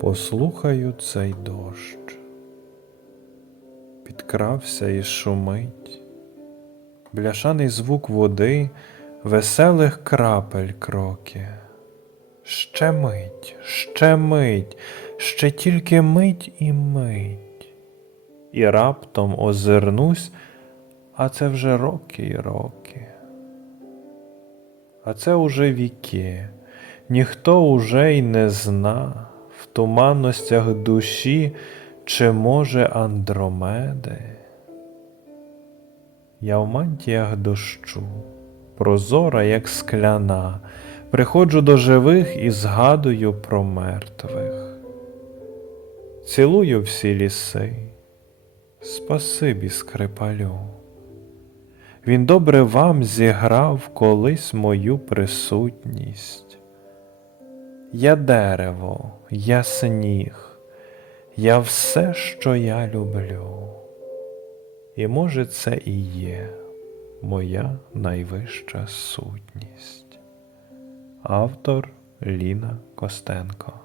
Послухаю цей дощ. Підкрався і шумить, бляшаний звук води, веселих крапель кроки. Ще мить, ще мить, ще тільки мить і мить. І раптом озирнусь, а це вже роки й роки. А це уже віки, ніхто уже й не зна в туманностях душі, чи може Андромеди. Я в мантіях дощу, прозора, як скляна, приходжу до живих і згадую про мертвих. Цілую всі ліси, спасибі скрипалю. Він добре вам зіграв колись мою присутність. Я дерево, я сніг, я все, що я люблю. І може це і є моя найвища сутність. Автор Ліна Костенко